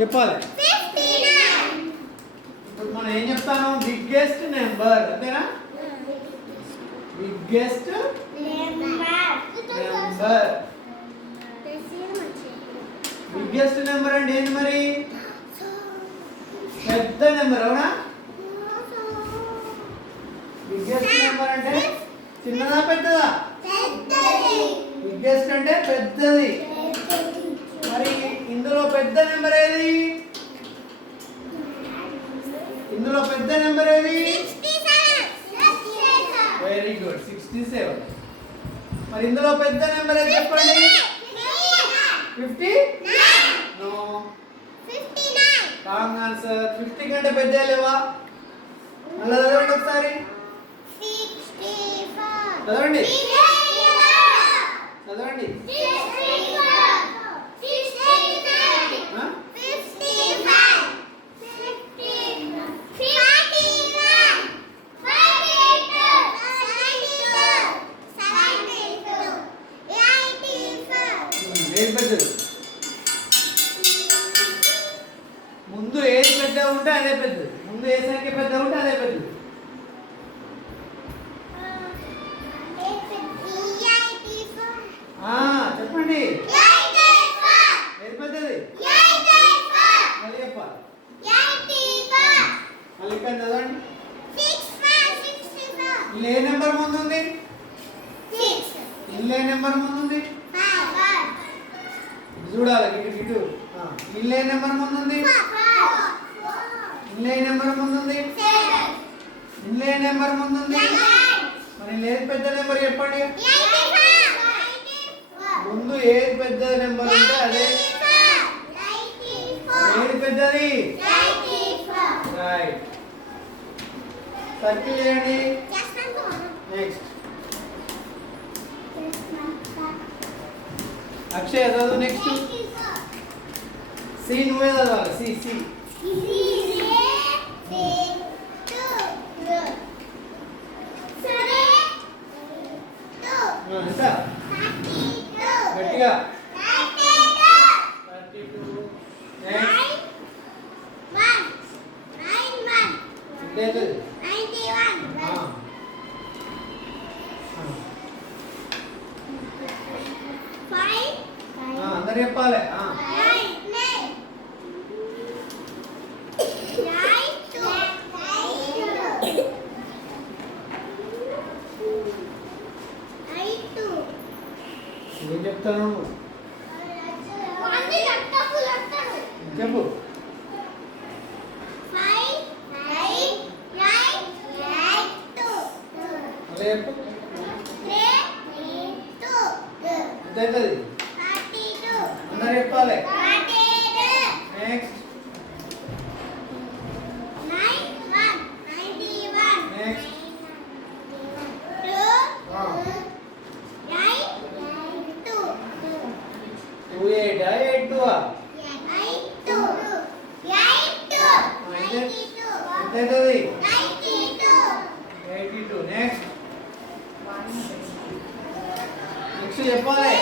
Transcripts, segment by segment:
చెప్పాలి. ఇప్పుడు మనం ఏం చెప్తాను? బిగ్గెస్ట్ నెంబర్ అంతేనా? Biggest number. బిగ్గెస్ట్ నెంబర్ అంటే ఏంటి మరి? పెద్ద నెంబర్, అవునా? బిగ్గెస్ట్ నెంబర్ అంటే చిన్నదా పెద్దదా? బిగ్గెస్ట్ అంటే పెద్దది. మరి ఇందులో పెద్ద నెంబర్ ఏది? ఇందులో పెద్ద నెంబర్ ఏది? Very good, 67. మరి ఇందులో పెద్ద నెంబర్ ఏది చెప్పండి? 50? నో, 59. Wrong answer. 50 కంటే పెద్ద లేవా? మళ్ళీ చదవండి ఒకసారి. చదవండి చదవండి. ఏది పెద్దది? ముందు ఏది పెద్ద ఉంటే అదే పెద్దది. ముందు ఏ సంఖ్య పెద్ద ఉంటే అదే పెద్దది. చెప్పండి. ఏది పెద్దది? మళ్ళీ చెప్పాలి. మళ్ళీ ఇక్కడ చదవండి. ఇల్లు ఏ నెంబర్ ముందు ఉంది? ఇల్లు ఏ నెంబర్ ముందు ఉంది? చూడాలి ఇటు ఇటు. ఇల్లు ఏ నెంబర్ ముందు ఉంది? ఇల్లు ఏ నెంబర్ ముందు ఉంది? ఇల్లు ఏ నెంబర్ ముందు ఉంది? మరి ఏది పెద్ద నెంబర్ చెప్పండి. ముందు ఏది పెద్ద నెంబర్ ఉంటే అదే. ఏది పెద్దది? రైట్. సర్కిల్ చేయండి. నెక్స్ట్ అక్షయ్ చదువు. Next C. నువ్వే చదవాలి. C C. ఎంత గట్టిగా? 32. అందరు చెప్పాలి. ఏం చెప్తాను? చెప్పు. చెప్పు. ఎంత అవుతుంది? అందరు చెప్పాలి. నెక్స్ట్ నెక్స్ట్ 28 82 ఎంత అవుతుంది? 82. నెక్స్ట్ నెక్స్ట్ చెప్పాలి.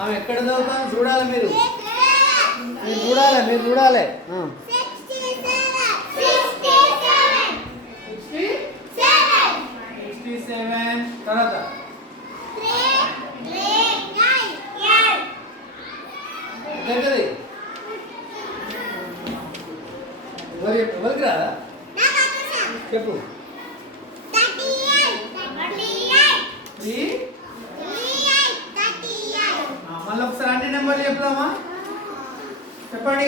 ఆమె ఎక్కడ చదువుతాను చూడాలి. మీరు చూడాలి. 67. తర్వాత ఎంతది? ఎవరికి రాదా? చెప్పు. 3. మళ్ళీ ఒకసారి అన్ని నెంబర్లు చెప్దామా? చెప్పండి.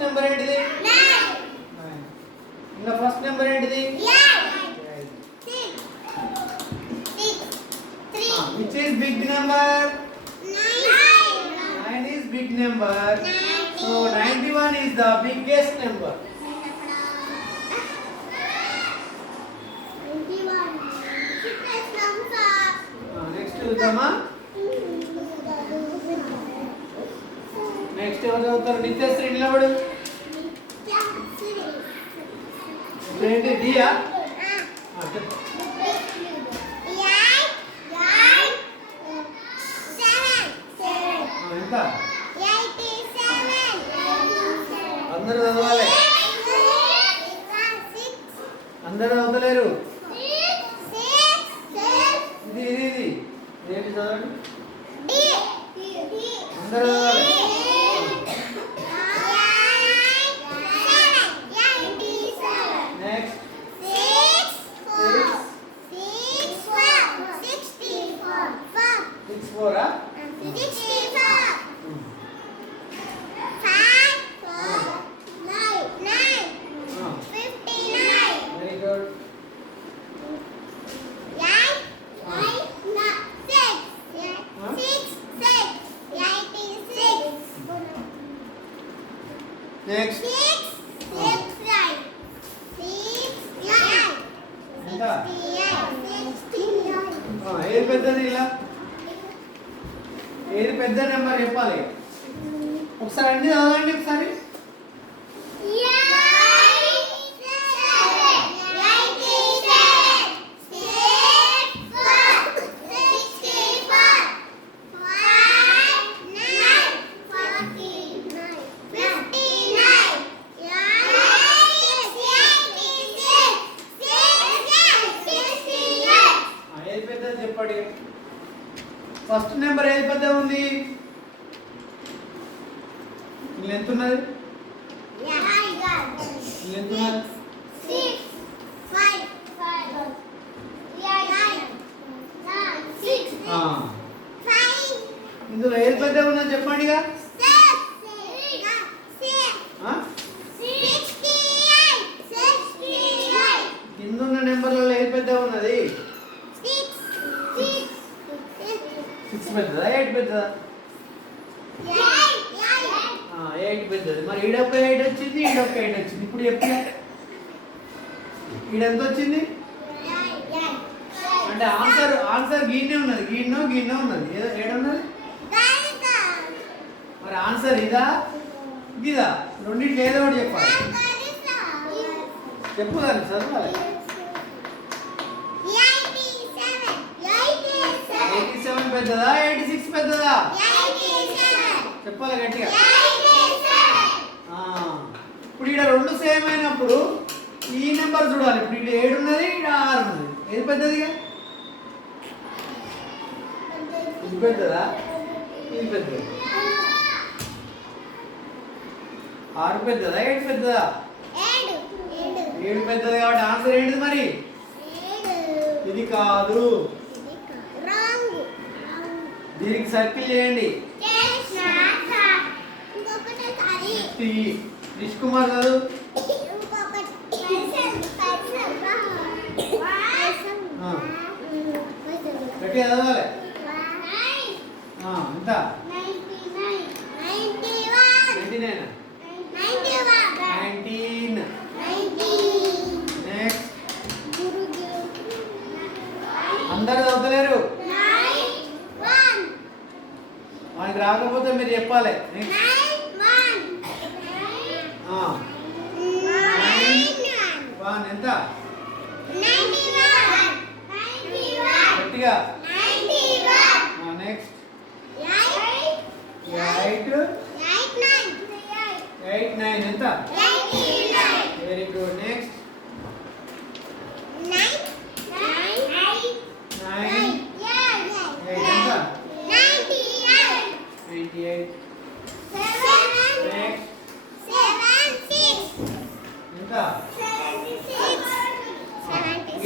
ఫస్ట్ నెంబర్ ఏంటిది? 9. ఇంకా ఫస్ట్ నెంబర్ ఏంటిది? 8. Which is big number? 9 is big number. So 91 is the biggest number. Next చూద్దామా? నెక్స్ట్ ఎవరు చదువుతారు? నిత్యశ్రీ నిలబడు. ఏంటి డియా? చెప్పు. ఎంత? అందరూ చదవాలి. అందరూ చదవలేరు. ఇది ఇది ఇది ఏంటి చదవండి. అందరూ చదవాలి. Next 64 very good. నెక్స్ట్ ఎంత? ఏది పెద్దది? ఇలా ఏది పెద్ద నెంబర్ చెప్పాలి. ఒకసారి అన్ని చదవండి. ఒకసారి ఏది పెద్దది చెప్పండి. ఫస్ట్ నెంబర్ ఏది పెద్ద ఉంది? ఎంత ఉన్నది? ఎంత ఉన్నది? ఇందులో ఏది పెద్ద ఉన్నది చెప్పండి. కింద ఉన్న నెంబర్లలో ఏది పెద్ద ఉన్నది? 6 పెద్దదా 8 పెద్దదా? 8 పెద్దది. మరి ఈడొక్క 8 వచ్చింది, ఈడొక్క 8 వచ్చింది. ఇప్పుడు చెప్పిన ఈడెంత వచ్చింది అంటే ఆన్సర్ గీనే ఉన్నది. గీన్నో ఉన్నది. ఏడున్నది? మరి ఆన్సర్ ఇదా ఇదా? రెండింటి ఏదో ఒకటి చెప్పాలి. చెప్పు దాన్ని చదవాలి. 87 పెద్దదా 86 పెద్దదా? చెప్పాలి గట్టిగా. ఇప్పుడు ఇక్కడ రెండు సేమ్ అయినప్పుడు ఈ నెంబర్ చూడాలి. ఇప్పుడు ఇక్కడ 7 ఉన్నది, ఇక్కడ 6 ఉన్నది. ఏది పెద్దదిగా? ఇది పెద్దదా? ఇది పెద్దది. 6 పెద్దదా 8 పెద్దదా? 7 పెద్దది. కాబట్టి ఆన్సర్ ఏంటిది మరి? ఇది కాదు. దీనికి సర్కిల్ చేయండి. నిష్ కుమార్ గారు గట్టిగా చదవాలి. ఎంత? 99. 19. నెక్స్ట్ అందరు చదవలేరు. మనకి రాకపోతే మీరు చెప్పాలి. నెక్స్ట్ 1 ఎంత? గట్టిగా. నెక్స్ట్ 8 9 ఎంత? Very good. నెక్స్ట్ 9 ఎంత? 98. నెక్స్ట్ ఎంత?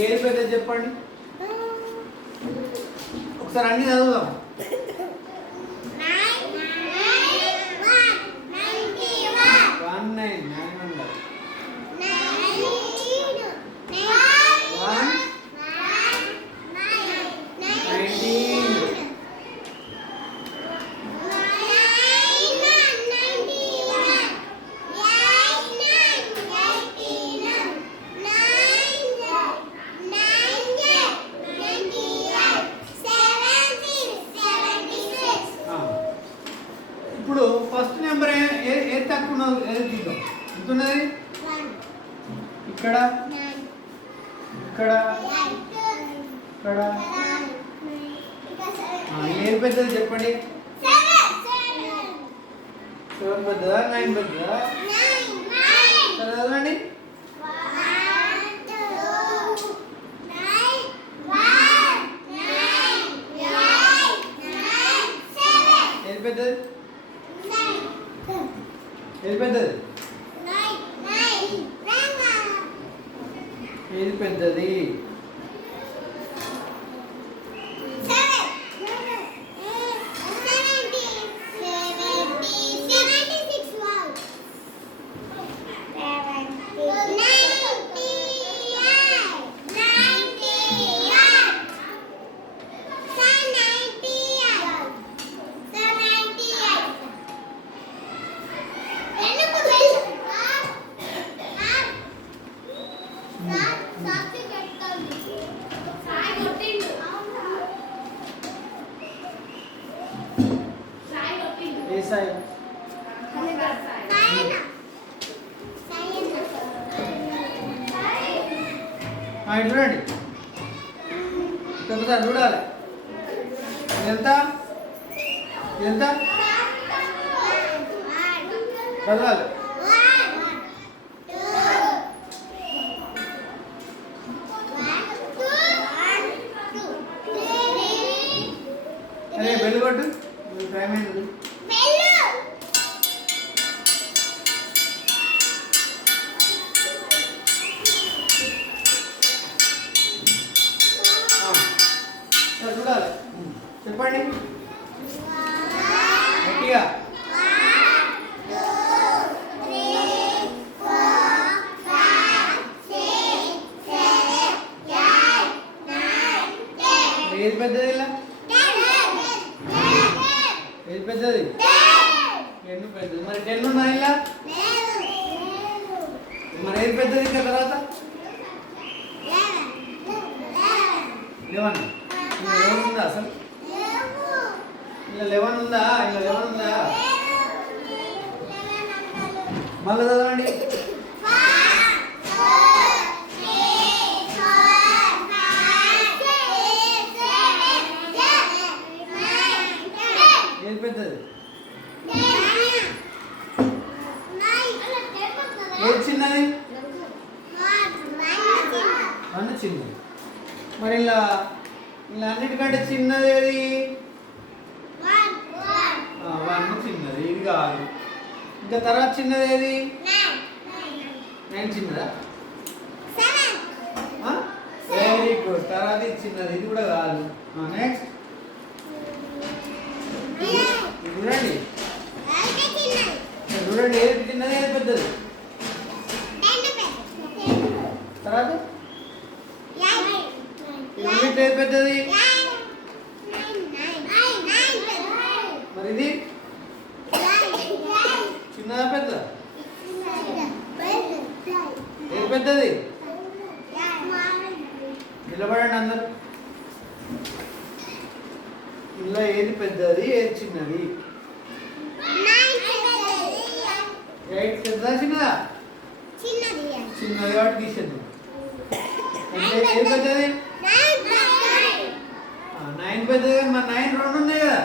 ఏది పెద్ద చెప్పండి. ఒకసారి అన్ని చదువుదాం. 191 చూద్దాం. ఎంత ఉన్నది ఇక్కడ ఇక్కడ ఇక్కడ. ఏది పెద్దది చెప్పండి. 7 పెద్దదా 9 పెద్దదా? చదవండి. ఏది పెద్దది? ఏది పెద్దది? ఏది పెద్దది? ఏ సాయి? చూడండి చెప్తాను చూడాలి. ఎంత ఎంత చదవాలి. అరే బెల్లు కొట్టు. టైం అయింది. చూడాలి. చెప్పండి గట్టిగా. ఏది పెద్దది? ఇలా ఏది పెద్దది? 10 పెద్దది. మరి 10 ఉన్నా ఇలా? మరి ఏది పెద్దది ఇంకా తర్వాత? 11. 11 ఉందా అసలు? ఇలా 11 ఉందా? ఇలా 11 ఉందా? మళ్ళీ చదవండి. ఏది పెద్దది? ఏది చిన్నది? 1 చిన్నది. మరి ఇలా ఇలా అన్నిటికంటే చిన్నది ఏది? 1 చిన్నది. ఇది కాదు. ఇంకా తర్వాత చిన్నది ఏది? 9 చిన్నదా? Very good. తర్వాత ఇది చిన్నది. ఇది కూడా కాదు. నెక్స్ట్ చూడండి. చూడండి ఏది చిన్నది ఏది పెద్దది? తర్వాత యూనిట్ ఏది పెద్దది? మరి ఇది చిన్నదా పెద్దదా? ఏది పెద్దది? నిలబడండి అందరు. ఇలా ఏది పెద్దది ఏది చిన్నది? 8 పెద్దదా చిన్నదా? చిన్నది కాబట్టి తీసేద్దాం. ఏది పెద్దది? 9 పెద్దది. మరి 9 2 ఉన్నాయి కదా.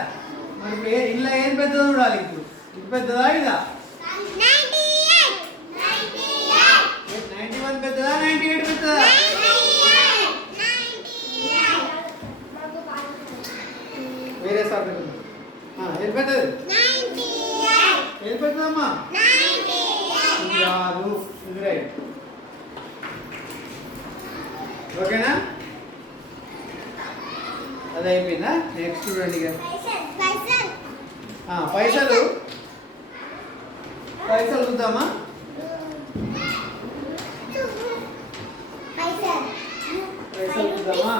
మరి ఇలా ఏది పెద్దదో చూడాలి. ఇప్పుడు ఇది పెద్దదా ఇదా? 91 పెద్దదా 98 పెద్దదా? వేరే సార్ ఏది పెద్దది? ఏది పెద్దదమ్మా? కాదు. ఇది రైట్. ఓకేనా? అది అయిపోయిందా? నెక్స్ట్ చూడండి. ఇక పైసలు పైసలు చూద్దామా? పైసలు చూద్దామా?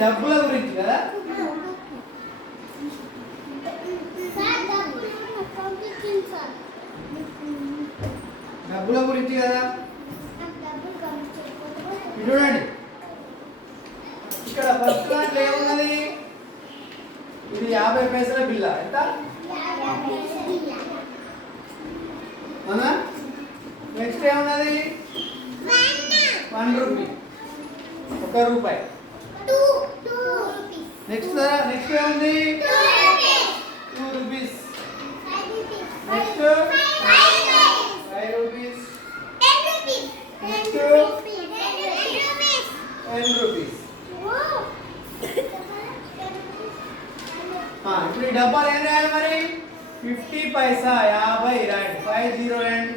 డబ్బుల గురించి కదా. డబ్బుల గురించి కదా. చూడండి ఇక్కడ ఫస్ట్ దాంట్లో ఏమున్నది, ఇది 50 పైసల బిల్ల. ఎంత అవునా? నెక్స్ట్ ఏమున్నది 1 రూపీ, 1 రూపాయి. నెక్స్ట్ నెక్స్ట్ ఏముంది 2 rupees. Next 5 rupees. Next 10 rupees. ఇప్పుడు ఈ డబ్బాలు ఏం రాయాలి మరి, 50 పైసా 50 రాయండి, 50 అండ్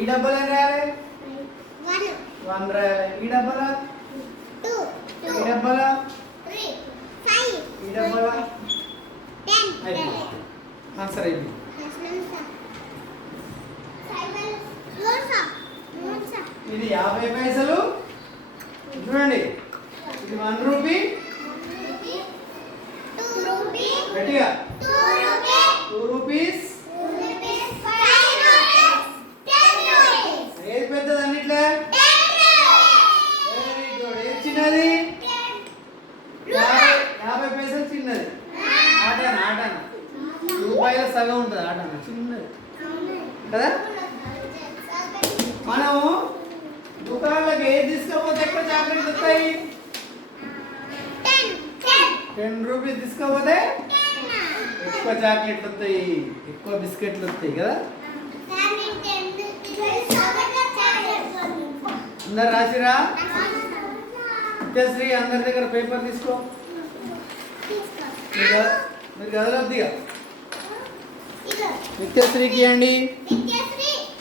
ఈ డబ్బాలు ఏం రాయాలి 1 రాయాలి. ఈ డబ్బాల 2 ఈ డబ్బాల 3 5 ఈ డబ్బాల 10 అయిపోయింది. ఆన్సర్ అయిపోయింది. ఇది 50 పైసలు. చూడండి ఇది 1 రూపీ. గట్టిగా 2 రూపీస్. ఏది పెద్దది అన్నిట్లే? Very good. ఏది చిన్నది? 50 పైసలు చిన్నది. ఆటాన ఆటాన రూపాయల సగం ఉంటుంది. ఆటాన చిన్నది కదా. మనము దుకాణాలకు ఏది తీసుకోపోతే ఎక్కువ చాక్లెట్లు వస్తాయి? 10 రూపీస్ తీసుకోపోతే ఎక్కువ చాక్లెట్లు వస్తాయి, ఎక్కువ బిస్కెట్లు వస్తాయి కదా. అందరు రాసిరా? నిత్యశ్రీ అందరి దగ్గర పేపర్ తీసుకో. మీరు కదలొద్దిగా. నిత్యశ్రీకి ఇవ్వండి.